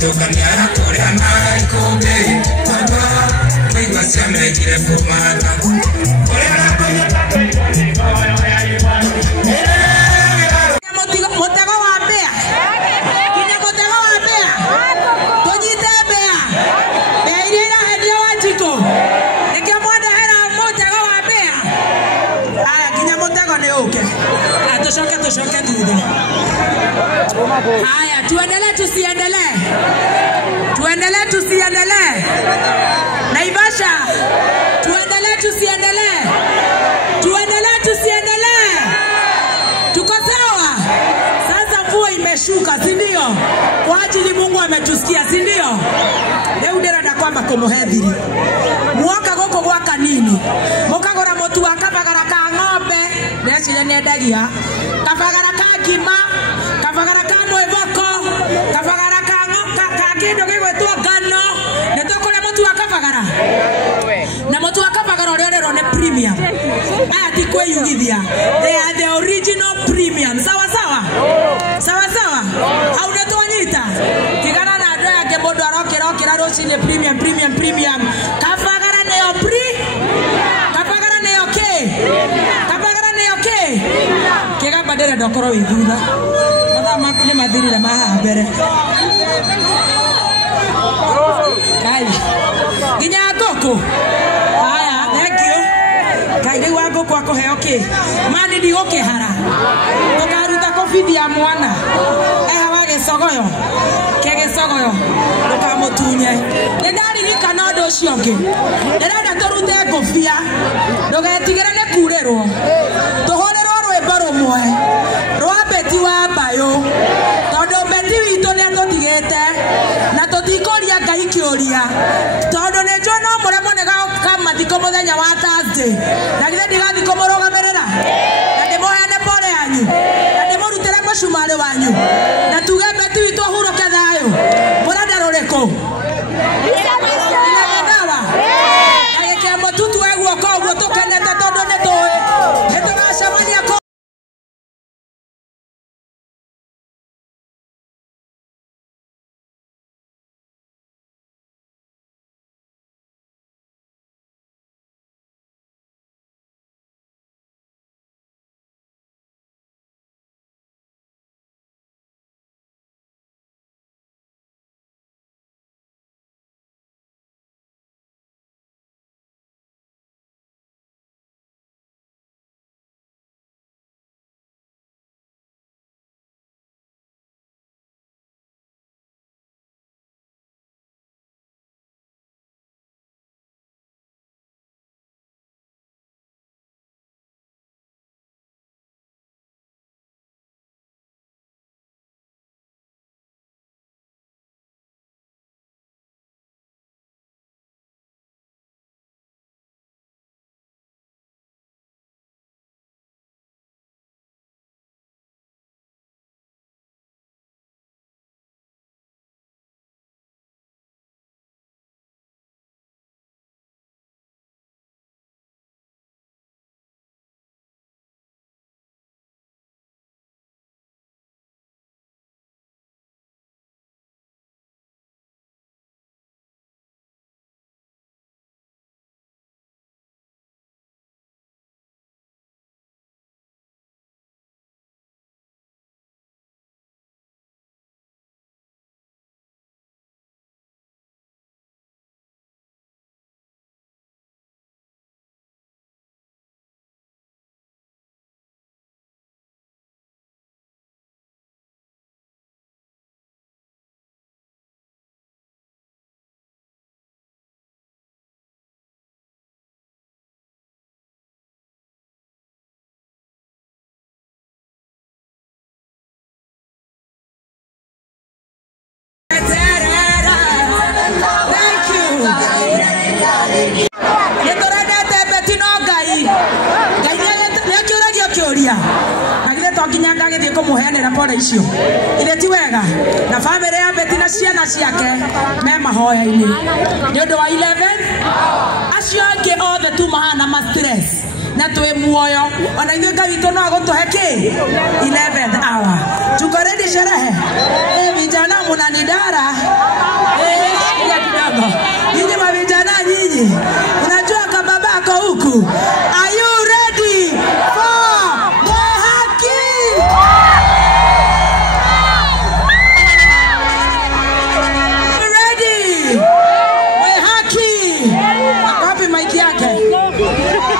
tukaniara kuria mai kumbe baba wewe sema kile fumana Toshoke dude. Haya, tuendelee tusiendelee. Tuendelee tusiendelee. Naivasha. Tuendelee tusiendelee. Tuendelee tusiendelee. Tuko sawa? Sasa mvua imeshuka, si ndio? Kwa ajili Mungu ametusikia, si ndio? Leo ndirada kwamba kumuhethiri. Mwaka goko gwaka nini? Mukagora mutu akabagara ka ng'ombe, neci nyendagia. Kafagara ka kima, kafagara ka mwevoko, kafagara ka kindo gigwetwo ngano, nitokore mutu akafagara. Na mutu akafagara urio ne premium. Aya ti kweyugithia. They are the original premium. Sawa sawa? Sawa sawa? Au netonyita? Tigana na ndo yake bodo arokera roshine premium. Kafagara neyo Kafagara neyo Kafagara neyo Kega badere dokoro withutha. Matha makune mathirira maha mbere. Kai. Ginya ngoko. Haya, thank you. Kai rĩu wa ngoko akoheo ki. Mani ndi gukihara. Tukaruta covid ya mwana. Eha wa gicogoyo. Kegicogoyo. Ndukamutunye. Nĩndaririka na ũndũ ũcio ũngĩ. Ndĩrenda tũrute ngũbia. Ndũgetigĩre nĩ kurĩrwo. Tũhũrĩrwo rwĩmbo rũmwe rwa Beti wa Mbayũ. Tondũ Beti witũ nĩatũtigĩte na tũtikũria Ngai kĩũria. Tondũ nĩnjũĩ no mũremwo nĩ gũka mathiko mũthenya wa Thursday. Na githĩ ndigathiĩ kũmũrũgamĩrĩra? Na ndĩmũheane pole yanyu. Na ndĩmũrutĩre mũcumarĩ wanyu. Na tuge Beti witũ ahurũke thayũ. Mũrenda rũrĩkũ? Agĩkĩa mũtutu wa guoko ũguo tũkenete tondũ nĩtũĩ. Nĩtũracemania kumuheanira pole icio ile ti wega na family ya Beti na ciana ciake me mahoya-ini ni undu wa 11 acio angi othe tu mahana ma stress na twe muoyo ona ithuĩ Ngai witũ no agũtũhe ki 11th hour tuko ready sherehe vijana munanidara huku. Are you ready for Mwehaki? Ready? Mwehaki. Wapi mic yake?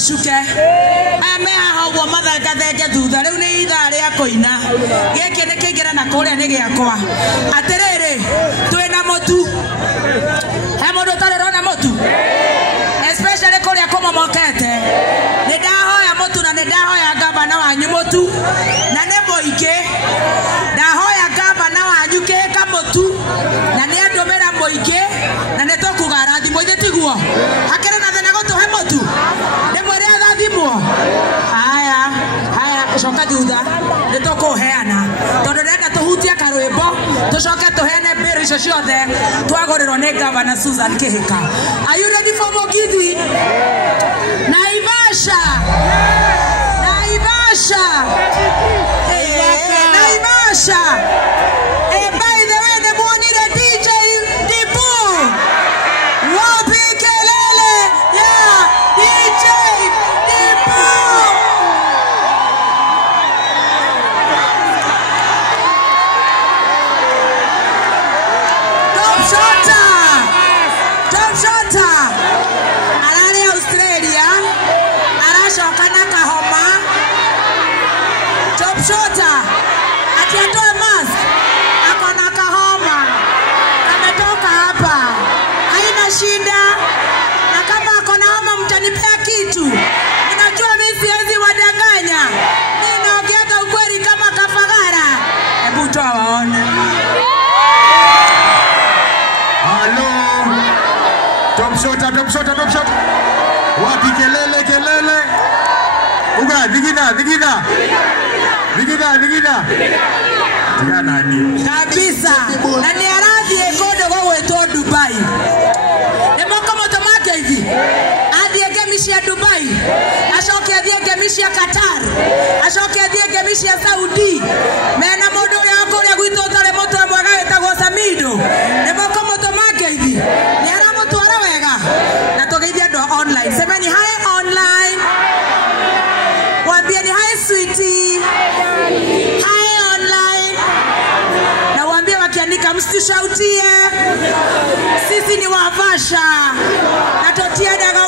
Shuke ame hawo mathaga thenge thutha riu ni itha ria koina geke ne kingera na kuria ni giakwa atiriri twina mutu he mundu tarona mutu especially kuria komomokete ni ndahoya mutu na ni ndahoya gavana wanyu mutu na ne moike ndahoya gavana wanyu keka mutu na ni andumira moike na ne tokugara thimo ithe tiguo akere na thena gutuhe mutu haya coka thutha nĩ tũkũheana tondũ ndĩrenda tũhutie karwĩmbo tũcoke tũheane mbĩrũ icio ciothe twagũrĩrwo nĩ Gavana Susan Kĩhĩka. Are you ready for Mugithi? Naivasha Naivasha by the way nĩ muonire DJ Dibu wapi kelele ya DJ Dibu. Tom Shota arari Australia aracoka na kahoma. Tom Shota atiatoe mask akona kahoma ametoka hapa haina shida na kama akona homa mtanipea kitu. Unajua mimi siwezi wadanganya, mimi naongea ukweli kama Kafagara. Hebu toa waone. Tom Shota. Wapi kelele. Uga, digida. Tigana ni. Kabisa. Na ni aradhi ekodo kwa weto Dubai. Nemo kama tomake hivi. Adi egemishi ya Dubai. Ashoke adi egemishi ya Qatar. Ashoke adi egemishi ya Saudi. Mena modo ya kore guito tare moto ya mwaga etagwo Samido. Nemo kama tomake hivi. Ni ara moto ara wega. Na togeithia ndo online. Semeni hi online. Waambie ni hi sweetie. Hi online. Na waambie wakiandika msishautie. Sisi ni wavasha. Na totia daga